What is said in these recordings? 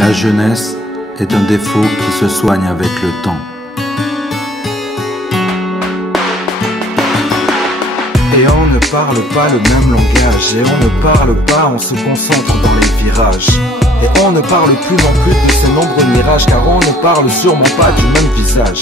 La jeunesse est un défaut qui se soigne avec le temps. Et on ne parle pas le même langage, et on ne parle pas, on se concentre dans les virages. Et on ne parle plus non plus de ces nombreux mirages, car on ne parle sûrement pas du même visage.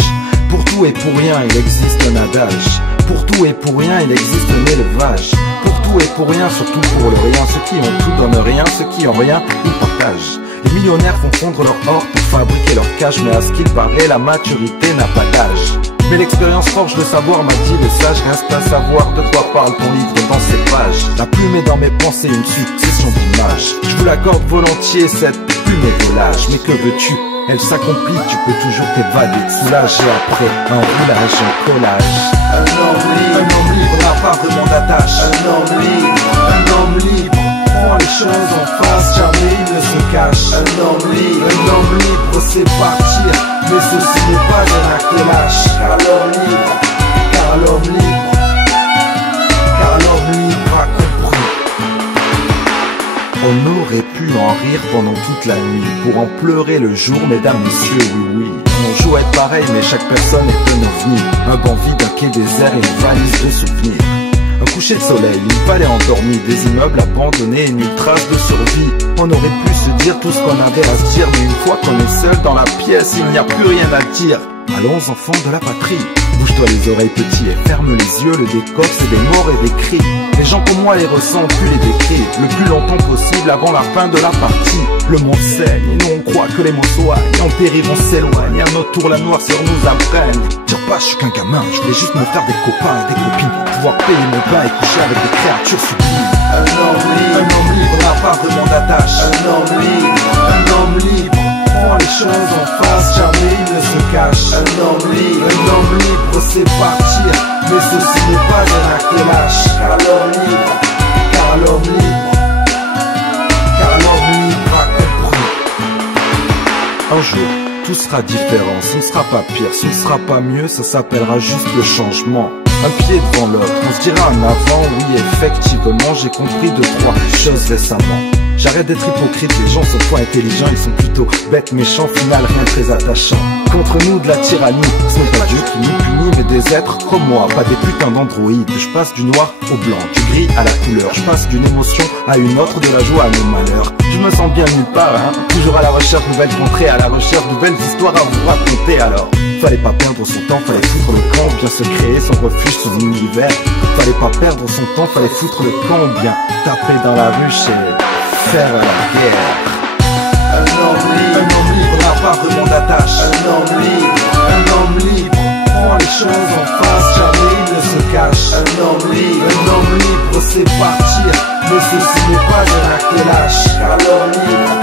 Pour tout et pour rien, il existe un adage. Pour tout et pour rien, il existe un élevage. Pour tout et pour rien, surtout pour le rien. Ceux qui ont tout donnent rien, ceux qui ont rien, ils partagent. Les millionnaires font fondre leur or pour fabriquer leur cash, mais à ce qu'il paraît, la maturité n'a pas d'âge. Mais l'expérience forge le savoir, m'a dit le sage. Reste à savoir de quoi parle ton livre dans ses pages. La plume est dans mes pensées, une succession d'images. Je vous l'accorde volontiers, cette plume est de l'âge. Mais que veux-tu? Elle s'accomplit, tu peux toujours t'évader, te soulager après un roulage, un collage. Un homme libre n'a pas vraiment d'attache. Un homme libre prend les choses en face, jamais il ne se cache. Un homme libre sait partir, mais ceci n'est pas un acte lâche. Car l'homme libre a compris. On aurait pu en rire pendant toute la nuit, pour en pleurer le jour, mesdames, messieurs, oui, oui. On joue à être pareil, mais chaque personne est un ovni. Un banc vide, un quai désert et une valise de souvenirs. Un coucher de soleil, une vallée endormie, des immeubles abandonnés et nulle trace de survie. On aurait pu se dire tout ce qu'on avait à se dire, mais une fois qu'on est seul dans la pièce, il n'y a plus rien à dire. Allons enfants de la patrie, bouge-toi les oreilles petits et ferme les yeux, le décor c'est des morts et des cris. Les gens comme moi les ressentent, tu les décris le plus longtemps possible avant la fin de la partie. Le monde saigne et nous on croit que les mots soignent, en péril on s'éloigne, à notre tour la noirceur nous imprègne. Dire pas je suis qu'un gamin, je voulais juste me faire des copains et des copines, pouvoir payer mon pain et coucher avec des créatures sublimes. Un homme libre n'a pas vraiment d'attache. Un homme libre prend les choses en face, jamais il ne se cache. Un homme libre sait partir, mais ceci n'est pas un acte lâche. Car l'homme libre a compris. Un jour, tout sera différent, ce ne sera pas pire, ce ne sera pas mieux, ça s'appellera juste le changement. Un pied devant l'autre, on se dira en avant, oui effectivement, j'ai compris 2-3 choses récemment. J'arrête d'être hypocrite, les gens sont pas intelligents, ils sont plutôt bêtes, méchants, final rien de très attachant. Contre nous de la tyrannie, ce n'est pas Dieu qui nous punit, mais des êtres comme moi, pas des putains d'androïdes. Je passe du noir au blanc, du gris à la couleur, je passe d'une émotion à une autre, de la joie à nos malheurs. Je me sens bien nulle part, hein, toujours à la recherche de nouvelles contrées, à la recherche de nouvelles histoires à vous raconter alors. Fallait pas perdre son temps, fallait foutre le camp, bien se créer son refuge, son univers. Fallait pas perdre son temps, fallait foutre le camp, bien taper dans la ruche et faire la guerre. Un homme libre n'a pas vraiment d'attache. Un homme libre prend les choses en face, jamais il ne se cache. Un homme libre sait partir, mais ceci n'est pas un acte lâche. Car l'homme libre